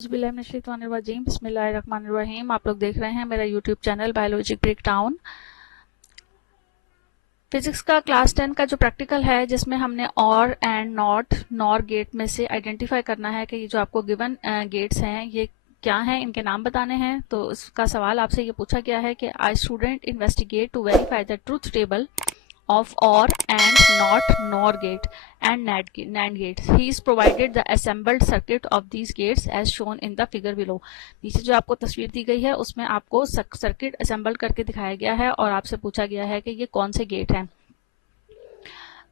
बिस्मिल्लाहिर्रहमानिर्रहीम। आप लोग देख रहे हैं मेरा YouTube channel biology breakdown. Physics का क्लास 10 का जो प्रैक्टिकल है, जिसमें हमने और एंड नॉट नॉर गेट में से आइडेंटिफाई करना है कि ये जो आपको गिवन गेट्स हैं ये क्या हैं, इनके नाम बताने हैं। तो इसका सवाल आपसे ये पूछा गया है कि I student investigate to verify the truth table of or and not nor gate and NAND gates. He is provided the assembled circuit of these gates as shown in the figure below. नीचे जो आपको तस्वीर दी गई है उसमें आपको circuit assemble करके दिखाया गया है और आपसे पूछा गया है कि ये कौन से गेट हैं।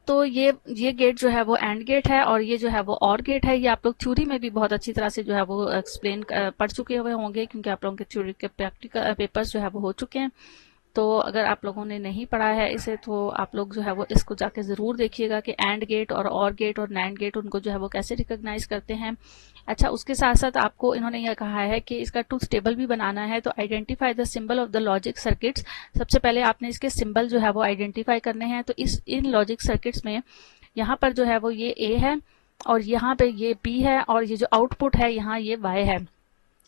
तो ये गेट जो है वो एंड गेट है और ये जो है वो और गेट है। ये आप लोग थ्योरी में भी बहुत अच्छी तरह से जो है वो एक्सप्लेन पढ़ चुके हुए होंगे, क्योंकि आप लोगों के थ्योरी के प्रैक्टिकल पेपर्स जो है वो हो चुके हैं। तो अगर आप लोगों ने नहीं पढ़ा है इसे, तो आप लोग जो है वो इसको जाके ज़रूर देखिएगा कि एंड गेट और गेट और नैंड गेट उनको जो है वो कैसे रिकॉग्नाइज करते हैं। अच्छा, उसके साथ साथ आपको इन्होंने यह कहा है कि इसका ट्रूथ टेबल भी बनाना है। तो identify the symbol of the logic circuits. सबसे पहले आपने इसके सिंबल जो है वो आइडेंटिफाई करने हैं। तो इन लॉजिक सर्किट्स में यहाँ पर जो है वो ये ए है और यहाँ पे ये बी है और ये जो आउटपुट है यहाँ ये वाई है।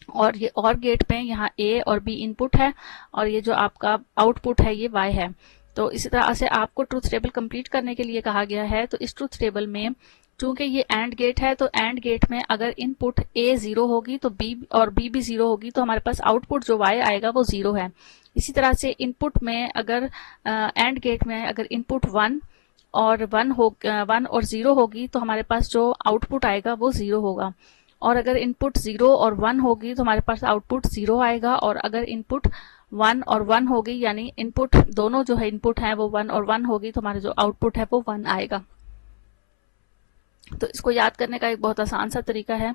और ये और गेट पे यहाँ ए और बी इनपुट है और ये जो आपका आउटपुट है ये वाई है। तो इसी तरह से आपको ट्रूथ टेबल कंप्लीट करने के लिए कहा गया है। तो इस ट्रूथ टेबल में चूंकि ये एंड गेट है, तो एंड गेट में अगर इनपुट ए 0 होगी तो बी और बी भी 0 होगी, तो हमारे पास आउटपुट जो वाई आएगा वो 0 है। इसी तरह से इनपुट में अगर एंड गेट में अगर इनपुट 1 और 1 और 0 होगी, तो हमारे पास जो आउटपुट आएगा वो 0 होगा। और अगर इनपुट 0 और 1 होगी तो हमारे पास आउटपुट 0 आएगा। और अगर इनपुट 1 और 1 होगी, यानी इनपुट दोनों जो है इनपुट है वो 1 और 1 होगी, तो हमारा जो आउटपुट है वो 1 आएगा। तो इसको याद करने का एक बहुत आसान सा तरीका है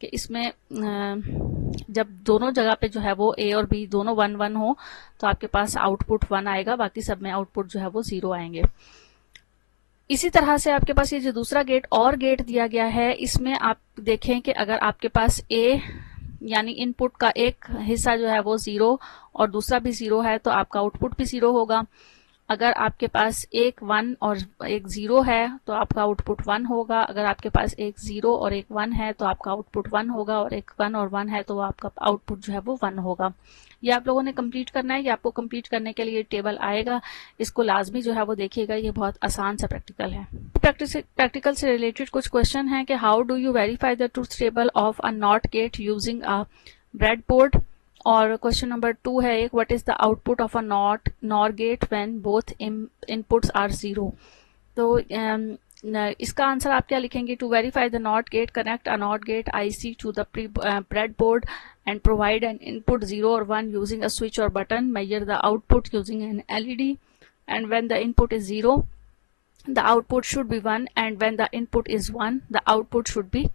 कि इसमें जब दोनों जगह पे जो है वो ए और बी दोनों 1 1 हो, तो आपके पास आउटपुट 1 आएगा, बाकी सब में आउटपुट जो है वो 0 आएंगे। इसी तरह से आपके पास ये जो दूसरा गेट और गेट दिया गया है, इसमें आप देखें कि अगर आपके पास ए यानी इनपुट का एक हिस्सा जो है वो 0 और दूसरा भी 0 है, तो आपका आउटपुट भी 0 होगा। अगर आपके पास एक 1 और एक 0 है तो आपका आउटपुट 1 होगा। अगर आपके पास एक 0 और एक 1 है तो आपका आउटपुट 1 होगा, और एक 1 और 1 है तो आपका आउटपुट जो है वो 1 होगा। ये आप लोगों ने कंप्लीट करना है। ये आपको कंप्लीट करने के लिए टेबल आएगा, इसको लाजमी जो है वो देखिएगा। ये बहुत आसान सा प्रैक्टिकल है। प्रैक्टिकल से रिलेटेड कुछ क्वेश्चन है कि how do you verify the truth table of a not gate using a breadboard. और क्वेश्चन नंबर 2 है एक, what is the output of a nor gate when both inputs are 0। तो इसका answer आप क्या लिखेंगे? To verify the not gate, connect a not gate IC to the breadboard and provide an input 0 or 1 using a switch or button. Measure the output using an LED, and when the input is 0 the output should be 1, and when the input is 1 the output should be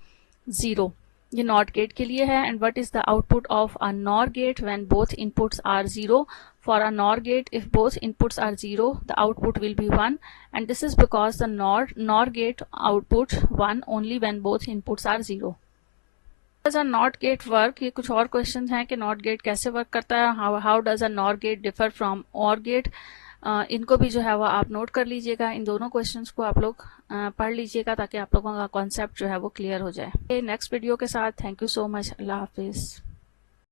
0। ये not gate के लिए है। And what is the output of a nor gate when both inputs are 0। For a nor gate, if both inputs are 0 the output will be 1, and this is because the nor gate outputs 1 only when both inputs are 0। does a not gate work? ये कुछ और question हैं कि not gate कैसे work करता है। How does a nor gate differ from or gate. इनको भी जो है वो आप नोट कर लीजिएगा। इन दोनों क्वेश्चंस को आप लोग पढ़ लीजिएगा ताकि आप लोगों का कॉन्सेप्ट जो है वो क्लियर हो जाए। नेक्स्ट वीडियो के साथ थैंक यू सो मच। अल्लाह हाफिज़।